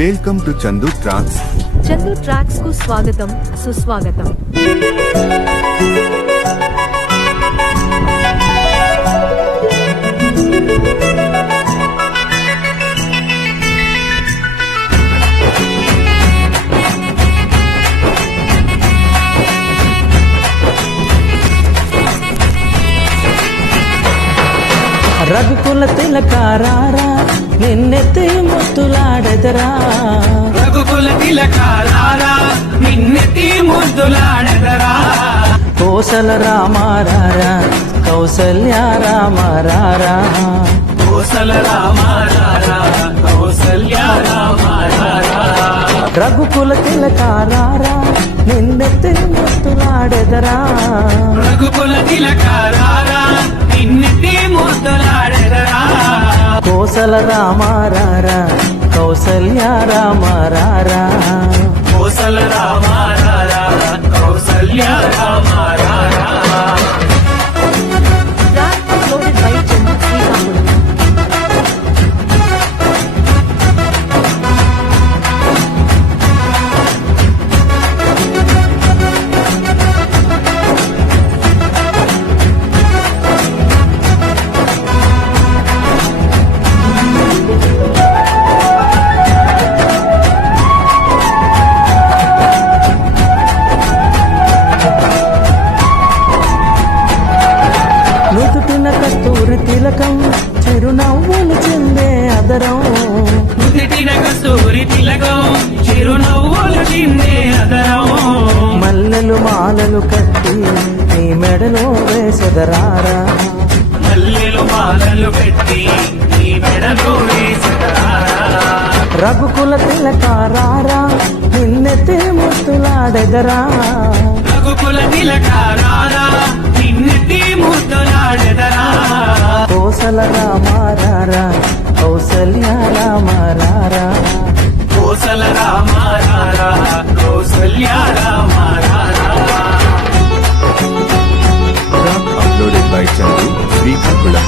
Welcome to Chandu tracks. Chandu tracks కు స్వాగతం, సుస్వాగతం. రఘుకుల తిలకారారా నిన్నెత్తి ముద్దులాడెదరా, రఘుకుల తిలకారారా నిన్నెత్తి ముద్దులాడెదరా, కోసల రామారారా కౌసల్య రామారారా, కోసల రామారారా కౌసల్య రామారారా, రఘుకుల తిలకారారా నిన్నెత్తి ముద్దులాడెదరా, రఘుకుల తిలకారారా నిన్నెత్తి ముద్దులాడెదరా, Kosala రామారారా Kaushalya రామారారా, Kosala రామారారా Kaushalya రామారారా. Track uploaded by Chandu Srikamulu. నుదుటిన కస్తూరి తిలకం చిరునవ్వులు చెందే అదరం, నుదిటిన కస్తూరి తిలకం చిరునవ్వులు చిందే అదరం, మల్లెలు మాలలు కట్టి నీ మెడలో వేసెదరారా, మల్లెలు మాలలు పెట్టి నీ మెడలో వేసెదరా, రఘుకుల తిలకారారా నిన్నెత్తి ముద్దులాడెదరా, రఘుకుల తిలకారారా నిన్నెత్తి ముద్దులాడెదరా, Kosala రామారారా Kaushalya రామారారా, Kosala రామారారా Kaushalya రామారారా. Track uploaded by Chandu Srikamulu.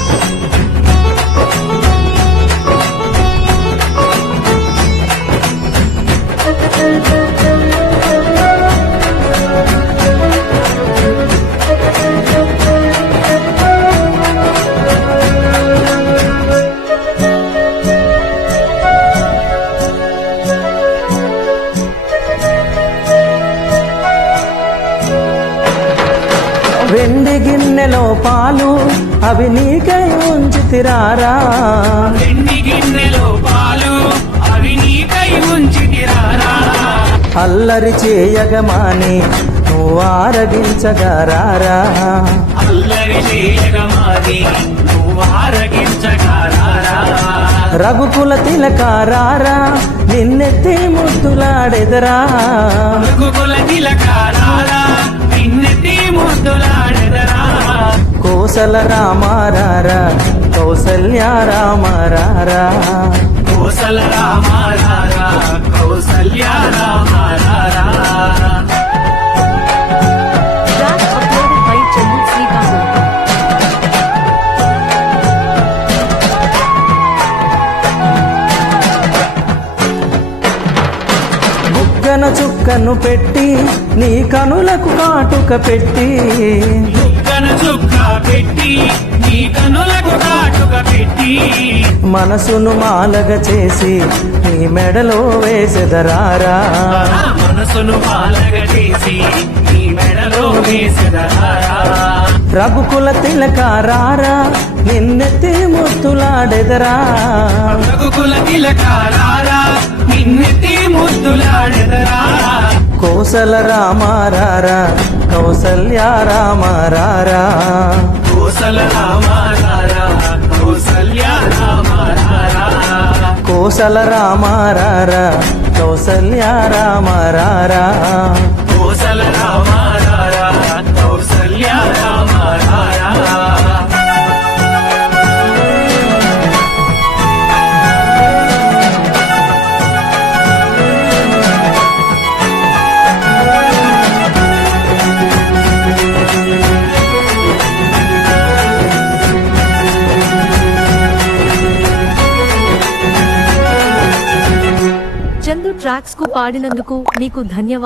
వెండి గిన్నెలో పాలు అవి నీకై ఉంచితిరారా, వెండి గిన్నెలో పాలు అవి నీకై ఉంచితిరారా, అల్లరి చేయగమాని నువ్వు ఆరగించగారారా, అల్లరి చేయగమాది నువ్వు ఆరగించగారారా, రఘుకుల తిలకారారా నిన్నెత్తి ముద్దులాడెదరా, రఘుకుల తిలకారారా నిన్నెత్తి ముద్దులాడెదరా, Kosala రామారారా Kaushalya రామారారా, Kosala రామారారా Kaushalya రామారారా. Track uploaded by Chandu Srikamulu. బుగ్గన చుక్కను పెట్టి నీ కనులకు కాటుక పెట్టి, చుక్కన చుక్క పెట్టి నీ కనులకు కాటుక పెట్టి, మనసును మాలగ చేసి నీ మెడలో వేసెదరారా, మనసును పాలగ చేసి నీ మెడలో వేసెదరా, రఘుకుల తిలకారారా నిన్నెత్తి ముద్దులాడెదరా, రఘుకుల తిలకారారా నిన్నెత్తి ముద్దులాడెదరా, కోసల రామారారా కౌసల్య రామారారా, కోసల రామారారా కౌసల్య రామారారా, కోసల రామారారా కౌసల్య రామారారా, కోసల రామారారా కౌసల్య రామారారా. చందు ట్రాక్స్ కు పాడినందుకు నీకు ధన్యవాదాలు.